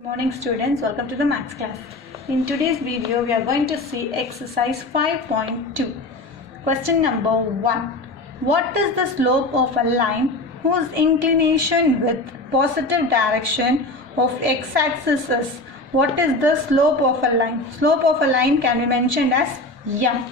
Good morning students, welcome to the maths class. In today's video we are going to see exercise 5.2. Question number 1. What is the slope of a line whose inclination with positive direction of x-axis is? What is the slope of a line? Slope of a line can be mentioned as m.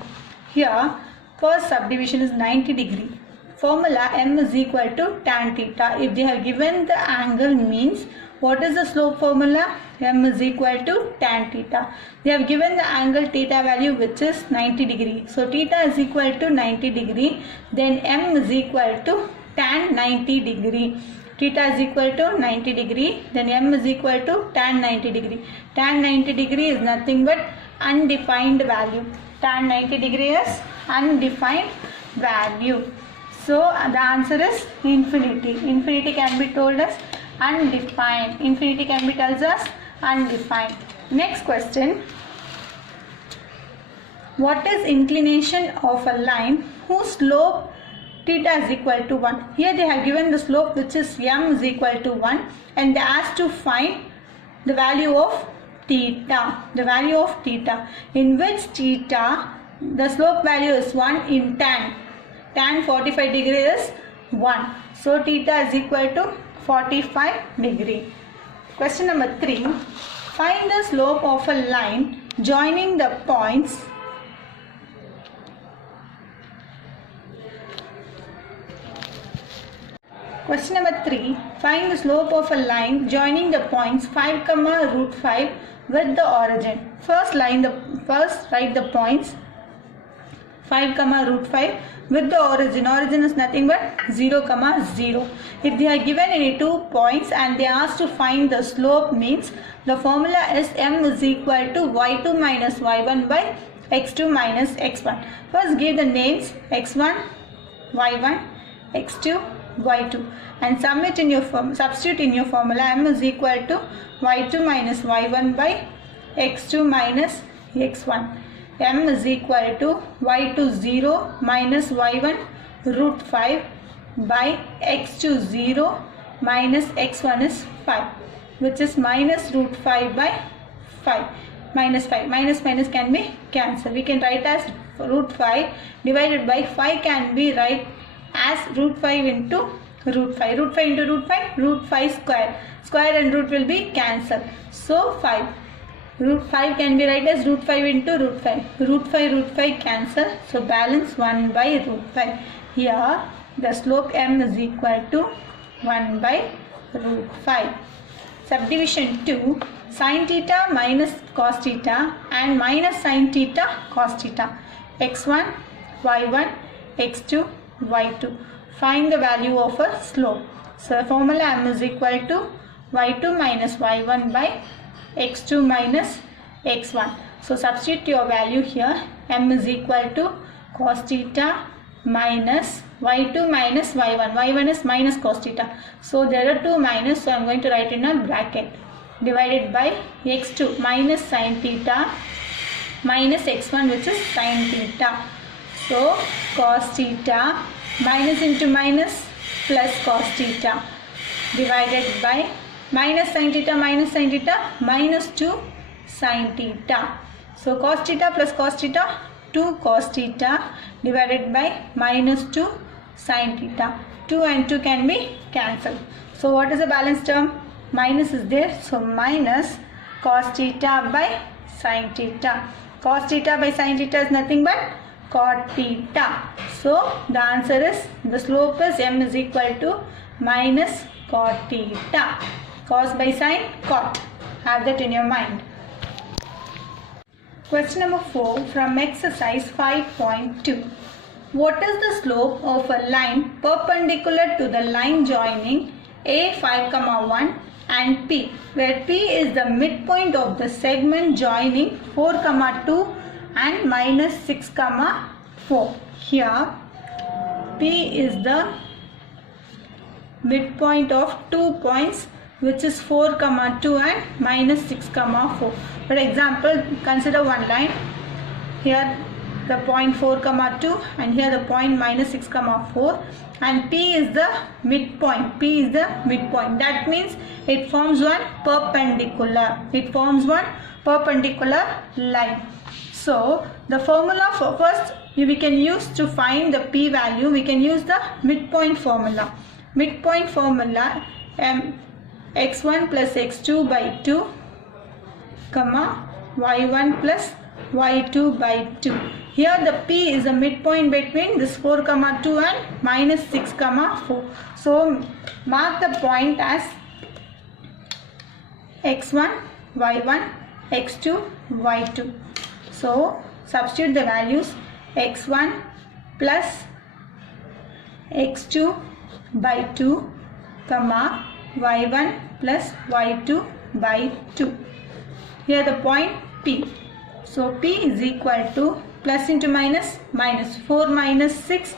Here first subdivision is 90 degree. Formula m is equal to tan theta. If they have given the angle means what is the slope formula? M is equal to tan theta. They have given the angle theta value which is 90 degree. So theta is equal to 90 degree. Then M is equal to tan 90 degree. Theta is equal to 90 degree. Then M is equal to tan 90 degree. Tan 90 degree is nothing but undefined value. Tan 90 degree is undefined value. So the answer is infinity. Infinity can be told as undefined. Infinity can be told as undefined. Next question. What is inclination of a line whose slope theta is equal to 1? Here they have given the slope which is m is equal to 1 and they asked to find the value of theta. The value of theta. In which theta the slope value is 1 in tan. Tan 45 degree is 1. So theta is equal to 45 degree. Question number 3. Find the slope of a line joining the points Question number 3. Find the slope of a line joining the points 5, root 5 with the origin. First write the points 5, root 5 with the origin. Origin is nothing but 0, 0. If they are given any 2 points and they are asked to find the slope means the formula is m is equal to y2 minus y1 by x2 minus x1. First give the names x1, y1, x2, y2 and substitute in your formula. M is equal to y2 minus y1 by x2 minus x1. M is equal to y2 0 minus y1 root 5 by x2 0 minus x1 is 5 which is minus root 5 by 5. Minus 5. Minus can be cancelled. We can write as root 5 divided by 5 can be write as root 5 into root 5. Root 5 into root 5, root 5 square. Square and root will be cancelled. So 5. Root 5 can be write as root 5 into root 5. Root 5 cancel. So balance 1 by root 5. Here the slope m is equal to 1 by root 5. Subdivision 2. Sin theta minus cos theta and minus sin theta cos theta. x1, y1, x2, y2. Find the value of a slope. So formula m is equal to y2 minus y1 by x2 minus x1. So substitute your value here. M is equal to cos theta minus y2 minus y1. y1 is minus cos theta. So there are 2 minus. So I am going to write in a bracket. Divided by x2 minus sin theta minus x1 which is sin theta. So cos theta minus into minus plus cos theta divided by minus sin theta minus 2 sin theta. So cos theta plus cos theta 2 cos theta divided by minus 2 sin theta. 2 and 2 can be cancelled. So what is the balance term? Minus is there. So minus cos theta by sin theta. Cos theta by sin theta is nothing but cot theta. So the answer is the slope is m is equal to minus cot theta. Cos by sin, cot. Have that in your mind. Question number 4 from exercise 5.2. What is the slope of a line perpendicular to the line joining A5, 1 and P, where P is the midpoint of the segment joining 4, 2 and minus 6, 4. Here P is the midpoint of 2 points which is 4, 2 and minus 6, 4. For example, consider one line. Here the point 4 comma 2 and here the point minus 6 comma 4, and P is the midpoint. P is the midpoint. That means it forms one perpendicular. It forms one perpendicular line. So the formula for first we can use to find the P value, we can use the midpoint formula. Midpoint formula x1 plus x2 by 2 comma y1 plus y2 by 2. Here the P is a midpoint between this 4 comma 2 and minus 6 comma 4. So mark the point as x1 y1 x2 y2. So substitute the values x1 plus x2 by 2 comma y1 plus y2 by 2. Here the point P. So P is equal to plus into minus, minus 4 minus 6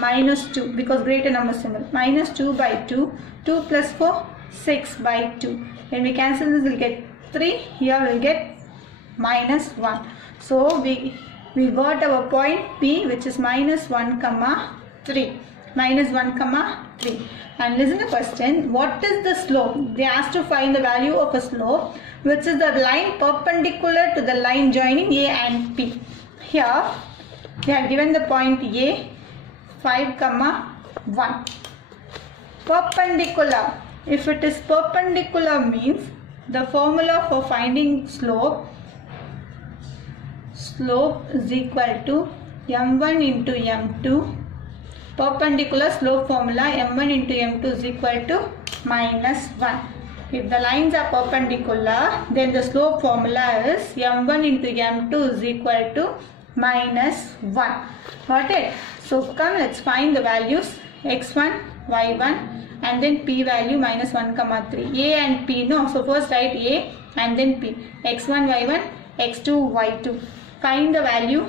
minus 2 because greater number symbol, minus 2 by 2, 2 plus 4, 6 by 2. When we cancel this, we'll get 3. Here we'll get minus 1. So we got our point P, which is minus 1 comma 3. Minus 1 comma 3. And listen to the question, what is the slope? They asked to find the value of a slope which is the line perpendicular to the line joining A and P. Here they have given the point A 5 comma 1. Perpendicular. If it is perpendicular means the formula for finding slope is equal to m1 into m2. Perpendicular slope formula m1 into m2 is equal to minus 1. If the lines are perpendicular, then the slope formula is m1 into m2 is equal to minus 1. Got it? So come, let's find the values x1, y1 and then P value minus 1 comma 3. A and P, no, so first write A and then P. x1, y1, x2, y2. Find the value.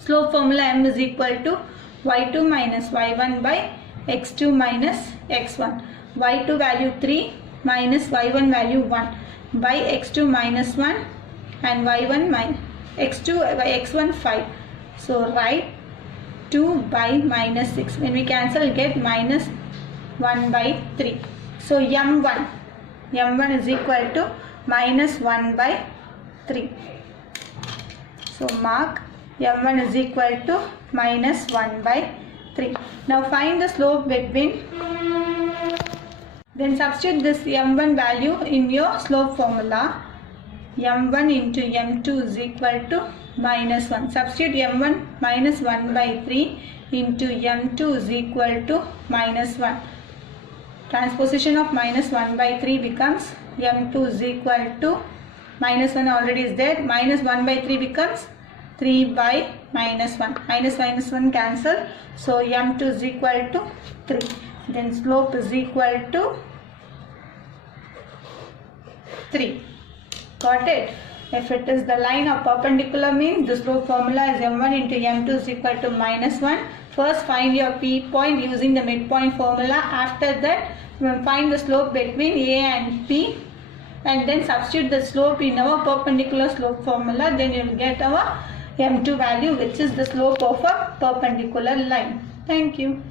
Slope formula m is equal to y2 minus y1 by x2 minus x1. y2 value 3 minus y1 value 1 by x2 minus 1 and y1 minus x2 by x1 5. So write 2 by minus 6. When we cancel, get minus 1 by 3. So m1 is equal to minus 1 by 3. So mark m1 is equal to minus 1 by 3. Now find the slope between. Then substitute this m1 value in your slope formula. m1 into m2 is equal to minus 1. Substitute m1 minus 1 by 3 into m2 is equal to minus 1. Transposition of minus 1 by 3 becomes m2 is equal to minus 1 already is there. Minus 1 by 3 becomes 3 by minus 1. Minus 1 cancel. So m2 is equal to 3. Then slope is equal to 3. Got it? If it is the line of perpendicular means the slope formula is m1 into m2 is equal to minus 1. First find your P point using the midpoint formula. After that find the slope between A and P and then substitute the slope in our perpendicular slope formula. Then you will get our m2 value, which is the slope of a perpendicular line. Thank you.